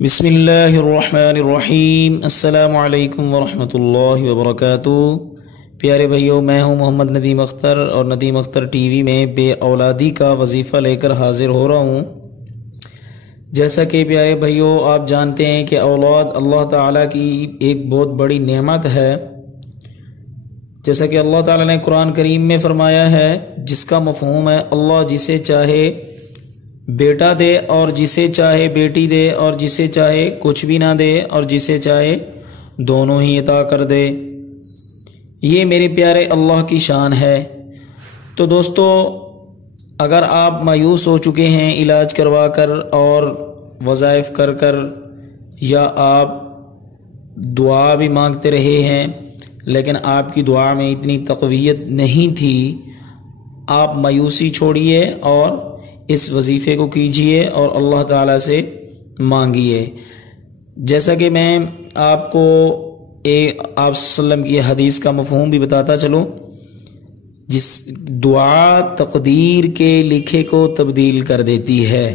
بسم اللہ الرحمن الرحیم۔ السلام علیکم ورحمۃ اللہ وبرکاتہ۔ پیارے بھائیوں، میں ہوں محمد ندیم اختر اور ندیم اختر ٹی وی میں بے اولادی کا وظیفہ لے کر حاضر ہو رہا ہوں۔ جیسا کہ پیارے بھائیوں آپ جانتے ہیں کہ اولاد اللہ تعالیٰ کی ایک بہت بڑی نعمت ہے۔ جیسا کہ اللہ تعالیٰ نے قرآن کریم میں فرمایا ہے، جس کا مفہوم ہے اللہ جسے چاہے بیٹا دے اور جسے چاہے بیٹی دے، اور جسے چاہے کچھ بھی نہ دے اور جسے چاہے دونوں ہی عطا کر دے۔ یہ میرے پیارے اللہ کی شان ہے۔ تو دوستو، اگر آپ مایوس ہو چکے ہیں علاج کروا کر اور وظائف کر کر، یا آپ دعا بھی مانگتے رہے ہیں لیکن آپ کی دعا میں اتنی تقویت نہیں تھی، آپ مایوسی چھوڑیے اور اس وظیفے کو کیجئے اور اللہ تعالیٰ سے مانگیے۔ جیسا کہ میں آپ کو آپ صلی اللہ علیہ وسلم کی حدیث کا مفہوم بھی بتاتا چلوں، جس دعا تقدیر کے لکھے کو تبدیل کر دیتی ہے۔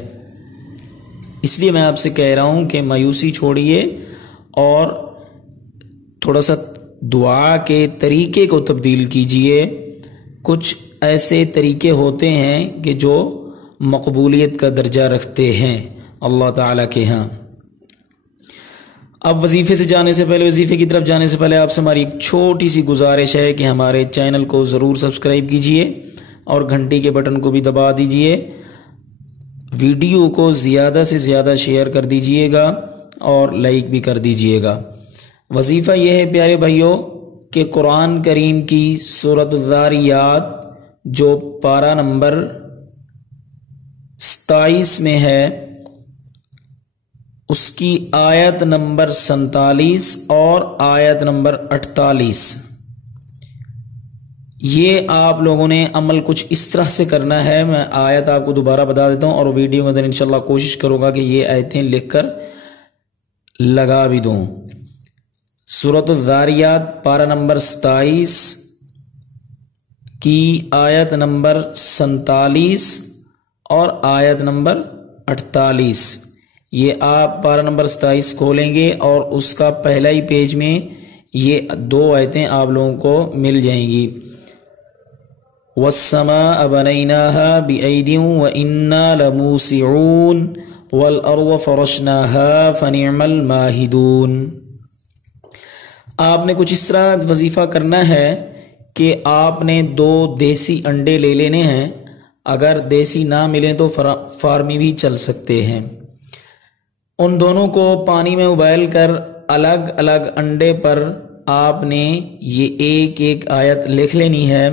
اس لیے میں آپ سے کہہ رہا ہوں کہ مایوسی چھوڑیے اور تھوڑا سا دعا کے طریقے کو تبدیل کیجئے۔ کچھ ایسے طریقے ہوتے ہیں کہ جو مقبولیت کا درجہ رکھتے ہیں اللہ تعالیٰ کے ہاں۔ اب وظیفے سے جانے سے پہلے، وظیفے کی طرف جانے سے پہلے آپ سے ہماری ایک چھوٹی سی گزارش ہے کہ ہمارے چینل کو ضرور سبسکرائب کیجئے اور گھنٹی کے بٹن کو بھی دبا دیجئے۔ ویڈیو کو زیادہ سے زیادہ شیئر کر دیجئے گا اور لائک بھی کر دیجئے گا۔ وظیفہ یہ ہے پیارے بھائیوں کہ قرآن کریم کی سورۃ الذاریات جو پارہ نمبر 27 میں ہے، اس کی آیت نمبر 47 اور آیت نمبر 48، یہ آپ لوگوں نے عمل کچھ اس طرح سے کرنا ہے۔ میں آیت آپ کو دوبارہ بتا دیتا ہوں اور ویڈیو کے اندر انشاءاللہ کوشش کروں گا کہ یہ آیتیں لکھ کر لگا بھی دوں۔ سورۃ الذاریات پارہ نمبر 27 کی آیت نمبر 47 اور آیت نمبر 48، یہ آپ پارہ نمبر 27 کھولیں گے اور اس کا پہلا ہی پیج میں یہ دو آیتیں آپ لوگوں کو مل جائیں گی۔ وَالسَّمَاءَ بَنَيْنَاهَا بِأَيْدٍ وَإِنَّا لَمُوسِعُونَ وَالْأَرْضَ فَرَشْنَاهَا فَنِعْمَ الْمَاهِدُونَ۔ آپ نے کچھ اس طرح وظیفہ کرنا ہے کہ آپ نے 2 دیسی انڈے لے لینے ہیں۔ اگر دیسی نہ ملیں تو فارمی بھی چل سکتے ہیں۔ ان دونوں کو پانی میں ابال کر الگ الگ انڈے پر آپ نے یہ ایک ایک آیت لکھ لینی ہے،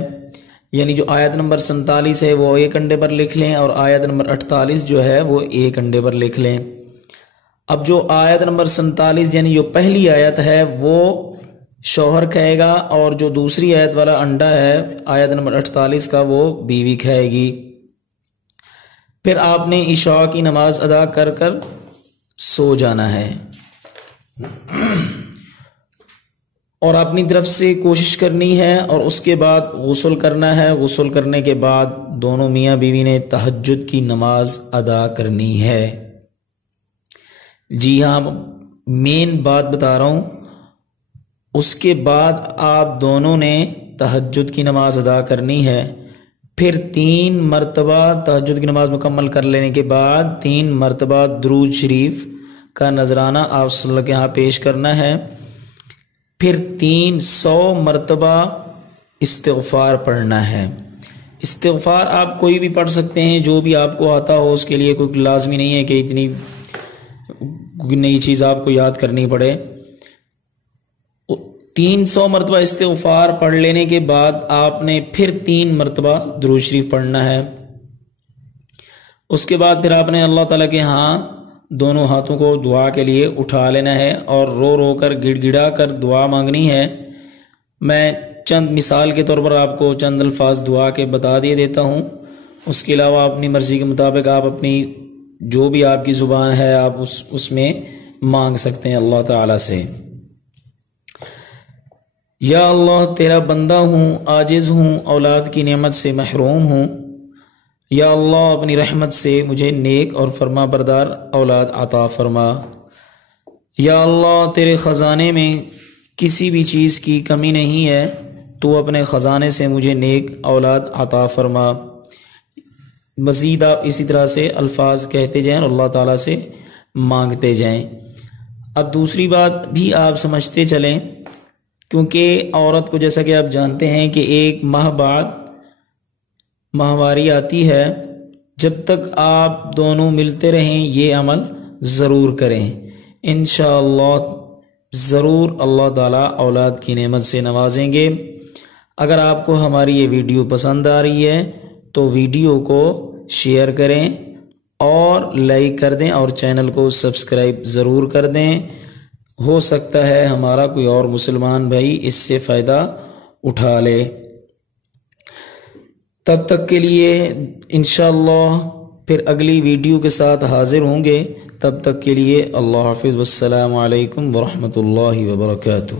یعنی جو آیت نمبر 47 ہے وہ ایک انڈے پر لکھ لیں اور آیت نمبر 48 جو ہے وہ ایک انڈے پر لکھ لیں۔ اب جو آیت نمبر 47 یعنی جو پہلی آیت ہے وہ شوہر کھائے گا، اور جو دوسری آیت والا انڈا ہے آیت نمبر 48 کا وہ بیوی کھائے گی۔ پھر آپ نے عشاء کی نماز ادا کر کر سو جانا ہے اور اپنی طرف سے کوشش کرنی ہے، اور اس کے بعد غسل کرنا ہے۔ غسل کرنے کے بعد دونوں میاں بیوی نے تہجد کی نماز ادا کرنی ہے۔ جی ہاں، مین بات بتا رہا ہوں۔ اس کے بعد آپ دونوں نے تہجد کی نماز ادا کرنی ہے۔ پھر 3 مرتبہ تہجد کی نماز مکمل کر لینے کے بعد 3 مرتبہ درود شریف کا نذرانہ آپ صلی اللہ کے ہاں پیش کرنا ہے۔ پھر 300 مرتبہ استغفار پڑھنا ہے۔ استغفار آپ کوئی بھی پڑھ سکتے ہیں، جو بھی آپ کو آتا ہو، اس کے لیے کوئی لازمی نہیں ہے کہ اتنی نئی چیز آپ کو یاد کرنی پڑے۔ 300 مرتبہ استغفار پڑھ لینے کے بعد آپ نے پھر 3 مرتبہ درود شریف پڑھنا ہے۔ اس کے بعد پھر آپ نے اللہ تعالیٰ کے ہاں دونوں ہاتھوں کو دعا کے لیے اٹھا لینا ہے اور رو رو کر گڑ گڑا کر دعا مانگنی ہے۔ میں چند مثال کے طور پر آپ کو چند الفاظ دعا کے بتا دیتا ہوں، اس کے علاوہ اپنی مرضی کے مطابق آپ اپنی جو بھی آپ کی زبان ہے آپ اس میں مانگ سکتے ہیں اللہ تعالیٰ سے۔ یا اللہ، تیرا بندہ ہوں، عاجز ہوں، اولاد کی نعمت سے محروم ہوں، یا اللہ اپنی رحمت سے مجھے نیک اور فرما بردار اولاد عطا فرما۔ یا اللہ تیرے خزانے میں کسی بھی چیز کی کمی نہیں ہے، تو اپنے خزانے سے مجھے نیک اولاد عطا فرما۔ مزید آپ اسی طرح سے الفاظ کہتے جائیں اور اللہ تعالیٰ سے مانگتے جائیں۔ اب دوسری بات بھی آپ سمجھتے چلیں، کیونکہ عورت کو جیسا کہ آپ جانتے ہیں کہ 1 ماہ بعد ماہواری آتی ہے، جب تک آپ دونوں ملتے رہیں یہ عمل ضرور کریں، انشاءاللہ ضرور اللہ تعالیٰ اولاد کی نعمت سے نوازیں گے۔ اگر آپ کو ہماری یہ ویڈیو پسند آ رہی ہے تو ویڈیو کو شیئر کریں اور لائک کر دیں اور چینل کو سبسکرائب ضرور کر دیں، ہو سکتا ہے ہمارا کوئی اور مسلمان بھائی اس سے فائدہ اٹھا لے۔ تب تک کے لیے انشاءاللہ پھر اگلی ویڈیو کے ساتھ حاضر ہوں گے، تب تک کے لیے اللہ حافظ، والسلام علیکم ورحمۃ اللہ وبرکاتہ۔